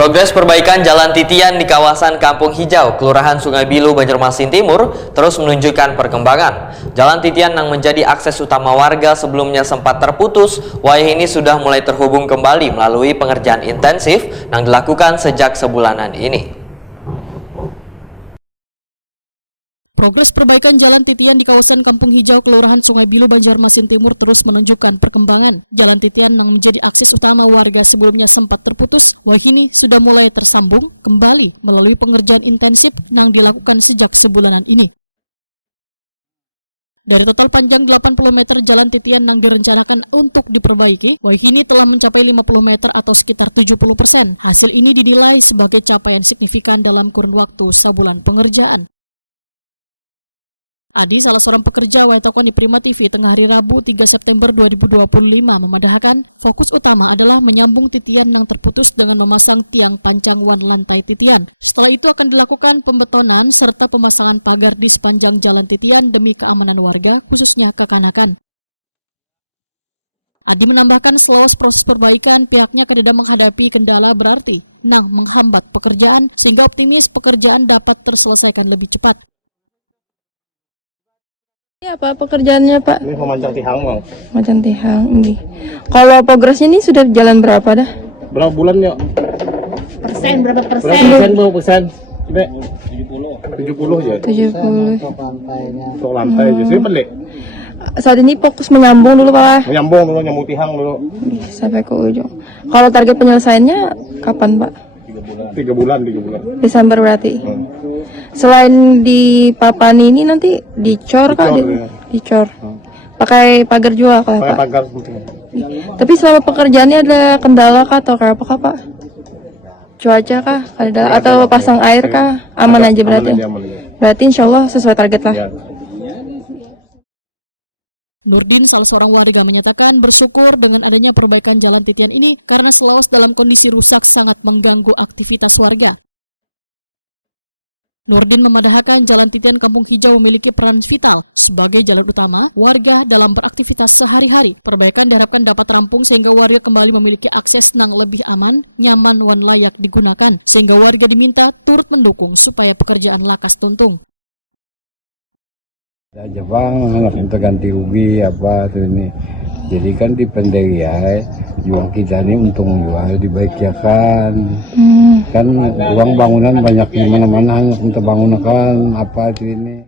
Progres perbaikan Jalan Titian di kawasan Kampung Hijau, Kelurahan Sungai Bilu, Banjarmasin Timur terus menunjukkan perkembangan. Jalan Titian yang menjadi akses utama warga sebelumnya sempat terputus, ini sudah mulai terhubung kembali melalui pengerjaan intensif yang dilakukan sejak sebulanan ini. Progres perbaikan Jalan Titian di kawasan Kampung Hijau, Kelurahan Sungai Bilu, Banjarmasin Timur terus menunjukkan perkembangan. Jalan Titian yang menjadi akses utama warga sebelumnya sempat terputus, kini sudah mulai tersambung kembali melalui pengerjaan intensif yang dilakukan sejak sebulanan ini. Dari total panjang 80 meter Jalan Titian yang direncanakan untuk diperbaiki, kini telah mencapai 50 meter atau sekitar 70%. Hasil ini dinilai sebagai capaian signifikan dalam kurun waktu sebulan pengerjaan. Adi, salah seorang pekerja Wetokon di Prima TV tengah hari Rabu 3 September 2025 memadahkan fokus utama adalah menyambung titian yang terputus dengan memasang tiang pancangwan lantai titian. Setelah itu akan dilakukan pembetonan serta pemasangan pagar di sepanjang jalan titian demi keamanan warga, khususnya kekanakan. Adi menambahkan selawas proses perbaikan, pihaknya tidak menghadapi kendala berarti yang menghambat pekerjaan sehingga optimis pekerjaan dapat terselesaikan lebih cepat. Ini apa pekerjaannya, Pak? Ini memancang tihang, Bang. Macan tihang, ini. Kalau progresnya ini sudah jalan berapa dah? Berapa bulan ya? Berapa Berapa persen? Ini 70 ya. 70. Untuk lantai aja. Sini balik. Saat ini fokus menyambung dulu, Pak. Nyambung tihang dulu. Sampai ke ujung. Kalau target penyelesaiannya kapan, Pak? 3 bulan. Desember berarti. Selain di papan ini nanti dicor kah? Dicor. Pakai pagar juga kah, Pak? Pagar. Tapi selama pekerjaannya ada kendala kah atau kayak apa kah, Pak? Cuaca kah? Atau pasang air kah? Aman aja berarti. Berarti insya Allah sesuai target lah. Nurdin, salah seorang warga, menyatakan bersyukur dengan adanya perbaikan Jalan Titian ini karena selawas dalam kondisi rusak sangat mengganggu aktivitas warga. Nurdin memadahkan Jalan Titian Kampung Hijau memiliki peran vital sebagai jalan utama warga dalam beraktivitas sehari-hari. Perbaikan diharapkan dapat rampung sehingga warga kembali memiliki akses yang lebih aman, nyaman, dan layak digunakan. Sehingga warga diminta turut mendukung supaya pekerjaan lakas tuntung. Aja Bang, langsung terganti rugi apa tuh ini. Jadi kan di pendirian jual kita ini untung jual dibaik ya kan. Kan uang bangunan banyak di mana-mana untuk bangunan kan apa itu ini.